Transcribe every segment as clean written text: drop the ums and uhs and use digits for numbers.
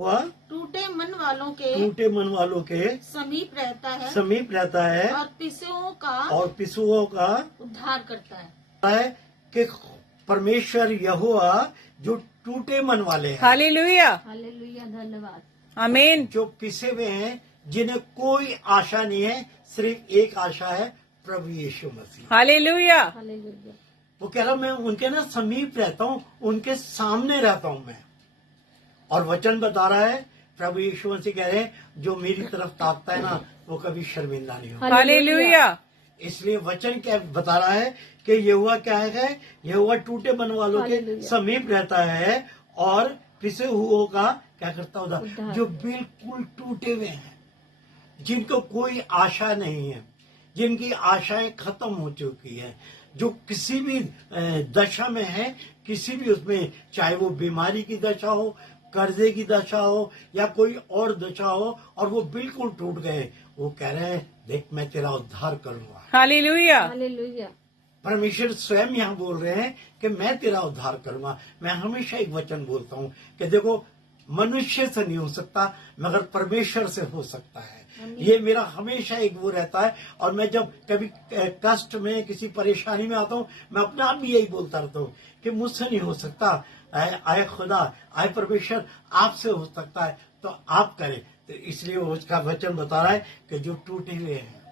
वह टूटे मन वालों के समीप रहता है और पिसुओं का उद्धार करता है। कि परमेश्वर यहोवा जो टूटे मन वाले हैं, हालेलुया, हालेलुया, धन्यवाद। आमीन। जो पिसे हुए हैं, जिन्हें कोई आशा नहीं है, सिर्फ एक आशा है, प्रभु यीशु मसीह। Hallelujah, hallelujah. वो कह रहा मैं उनके ना समीप रहता हूँ, उनके सामने रहता हूँ मैं। और वचन बता रहा है, प्रभु यीशु मसीह कह रहे हैं जो मेरी तरफ ताकता है ना, वो कभी शर्मिंदा नहीं होगा। हालेलुया, इसलिए वचन क्या बता रहा है कि यहोवा क्या है, यहोवा टूटे मन वालों के हालेलुया। समीप रहता है और पिसे हुओं का क्या करता होगा, उद्धार। जो बिल्कुल टूटे हुए हैं, जिनको कोई आशा नहीं है, जिनकी आशाएं खत्म हो चुकी है, जो किसी भी दशा में है, किसी भी उसमें, चाहे वो बीमारी की दशा हो, कर्जे की दशा हो या कोई और दशा हो, और वो बिल्कुल टूट गए, वो कह रहे हैं देख मैं तेरा उद्धार करूंगा। Hallelujah, hallelujah. परमेश्वर स्वयं यहाँ बोल रहे हैं कि मैं तेरा उद्धार करूंगा। मैं हमेशा एक वचन बोलता हूँ कि देखो मनुष्य से नहीं हो सकता, मगर परमेश्वर से हो सकता है। ये मेरा हमेशा एक वो रहता है। और मैं जब कभी कष्ट में, किसी परेशानी में आता हूँ, मैं अपने आप भी यही बोलता रहता हूँ कि मुझसे नहीं हो सकता, आए खुदा, आए परमेश्वर, आपसे हो सकता है तो आप करें। तो इसलिए वो उसका वचन बता रहा है कि जो टूटे हुए हैं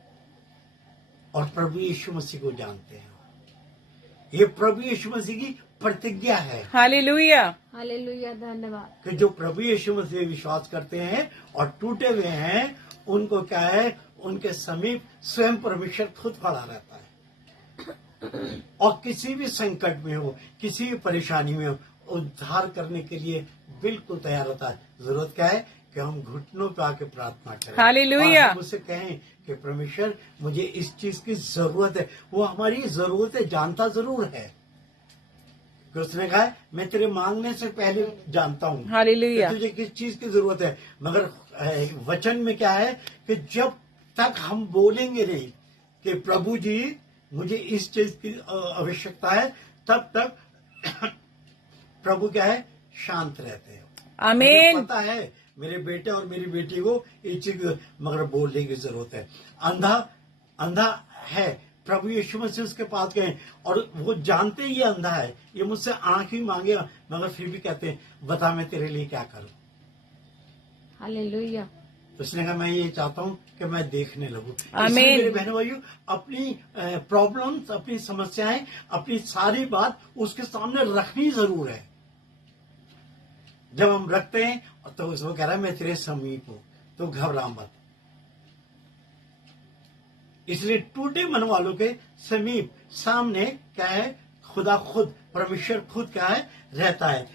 और प्रभु यीशु मसीह को जानते हैं, ये प्रभु यीशु मसीह की प्रतिज्ञा है। हालेलुया, हालेलुया, धन्यवाद। कि जो प्रभु यीशु मसीह विश्वास करते हैं और टूटे हुए हैं, उनको क्या है, उनके समीप स्वयं परमेश्वर खुद खड़ा रहता है और किसी भी संकट में हो, किसी भी परेशानी में हो, उद्धार करने के लिए बिल्कुल तैयार होता है। जरूरत क्या है कि हम घुटनों पे आके प्रार्थना करें। हालेलुया। और हम उससे कहें कि परमेश्वर मुझे इस चीज की जरूरत है। वो हमारी जरूरतें जानता जरूर है, कि उसने कहा है मैं तेरे मांगने से पहले जानता हूँ हालेलुया, कि तुझे किस चीज की जरूरत है। मगर वचन में क्या है कि जब तक हम बोलेंगे नहीं कि प्रभु जी मुझे इस चीज की आवश्यकता है, तब तक प्रभु क्या है, शांत रहते हैं। आमीन। मुझे पता है मेरे बेटे और मेरी बेटी को इस चीज की, मगर बोलने की जरूरत है। अंधा है, प्रभु यीशु मसीह उसके पास गए और वो जानते ही ये अंधा है, ये मुझसे आंख ही मांगेगा, मगर फिर भी कहते हैं बता मैं तेरे लिए क्या करूं। हालेलुया। तो उसने कहा मैं ये चाहता हूं कि मैं देखने लगूं। आमीन। इसलिए मेरे बहनों भाइयों, अपनी प्रॉब्लम्स, अपनी समस्याएं, अपनी सारी बात उसके सामने रखनी जरूर है। जब हम रखते हैं तो उसको कह रहा है मैं तेरे समीप हूं, तो घबरा मत। इसलिए टूटे मन वालों के समीप, सामने क्या है, खुदा खुद, परमेश्वर खुद क्या है, रहता है।